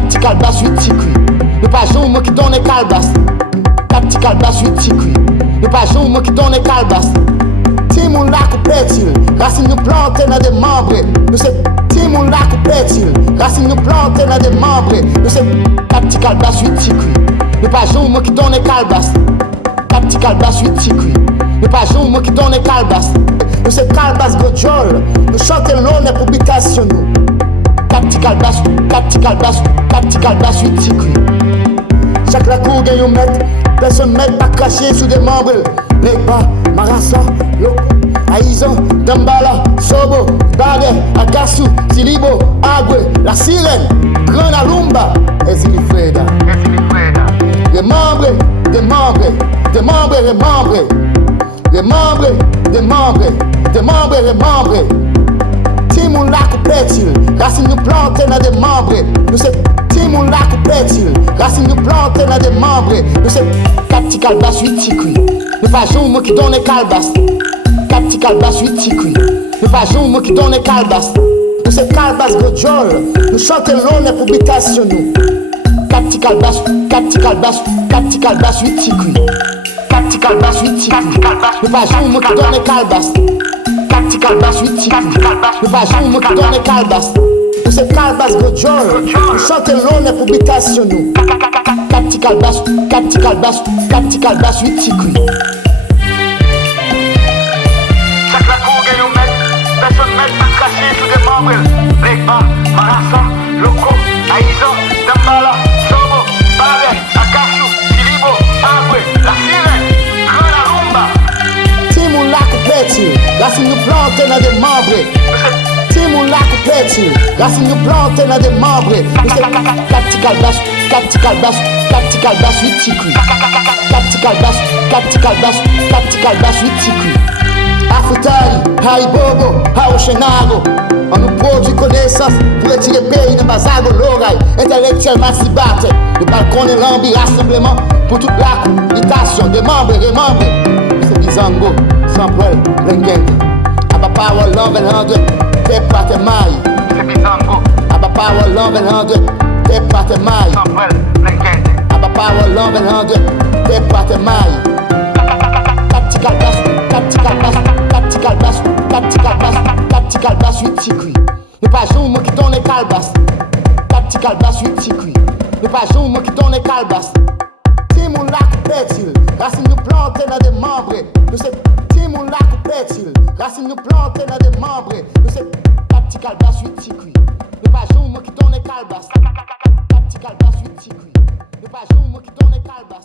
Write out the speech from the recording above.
Quatre Kalbas 8 petits cuits. Ne pas jouer moi qui donne Kalbas. Quatre Kalbas 8 petits cuits. Ne pas jouer moi qui donne Kalbas. Timoun lakou plètil, racine nous planter dans des membres. Nous c'est timoun lakou plètil, racine nous planter dans des membres. Nous c'est quatre Kalbas 8 petits cuits. Ne pas jouer moi qui donne Kalbas. Quatre Kalbas 8 petits cuits. Ne pas jouer moi qui donne Kalbas. Nous c'est Kalbas Godjol. Nous chantons l'honneur publication nous. Quatre Kalbas 8 petits cuits. Chaque lakou gagne un mètre. Personne mètre pas caché sous des membres. Lekba, Marasa, Loko, Aizan, Dambala, Sobo, Bade, Agasu, Silibo, Agwe, La Sirène, Grand Alumba, et Zilifreda. Les membres, des membres, des membres, les membres. Les membres, des membres, des membres, les membres. Timoun lakou plètil, racine nous planter dans des membres. Nous c'est timoun lakou plètil, racine nous planter dans des membres. Nous c'est quatre Kalbas 8 petits cuits. Ne pas jouer moi qui donne Kalbas. Quatre Kalbas 8 petits cuits. Ne pas jouer moi qui donne Kalbas. Nous c'est Kalbas Godjol. Nous chantons l'honneur publication nous. Quatre Kalbas 8 petits cuits. Quatre Kalbas 8 petits cuits. Ne pas jouer moi qui donne Kalbas. Quatre Kalbas 8 petits cuits. Ne pas jouer moi qui donne Kalbas. Nous c'est Kalbas Godjol. Nous chantons l'honneur publication nous. Quatre Kalbas 8 petits cuits. Chaque lakou gagne un mètre, personne mètre pas caché sous des membres. Lekba, Marasa, Loko, Aizan, Dambala, Sobo, Bade, Agasu, Silibo, Agwe, La Sirène, Grand Alumba. Timoun lakou plètil, racine nous planter dans des membres. Timoun lakou plètil, racine nous planter dans des membres. Nous c'est quatre Kalbas 8 petits cuits. Quatre Kalbas 8 petits cuits. Afutari, Haibobo, Haoshenago. On nous produit connaissance pour retirer le pays de Bazago, l'oreille. Intellectuellement s'y battre. Le balcon et l'ambi, rassemblement pour toute la cohabitation des membres et des membres. C'est Bizango, Sample, Blengend. Abba Power, Love and 100, t'es pas tes mailles. C'est Bizango, Abba Power, Love and 100, t'es pas tes mailles. Sample, Blengend. Abba Power, Love and 100, t'es pas tes mailles. Quatre Kalbas 8 petits cuits. Ne pas jouer moi qui donne Kalbas. Quatre Kalbas 8 petits cuits. Ne pas jouer moi qui donne Kalbas. Timoun lakou plètil, racine nous planter dans des membres. Nous c'est Timoun lakou plètil, racine nous planter dans des membres. Nous c'est quatre Kalbas 8 petits cuits. Ne pas jouer moi qui donne Kalbas. Quatre Kalbas 8 petits cuits. Ne pas jouer moi qui donne Kalbas.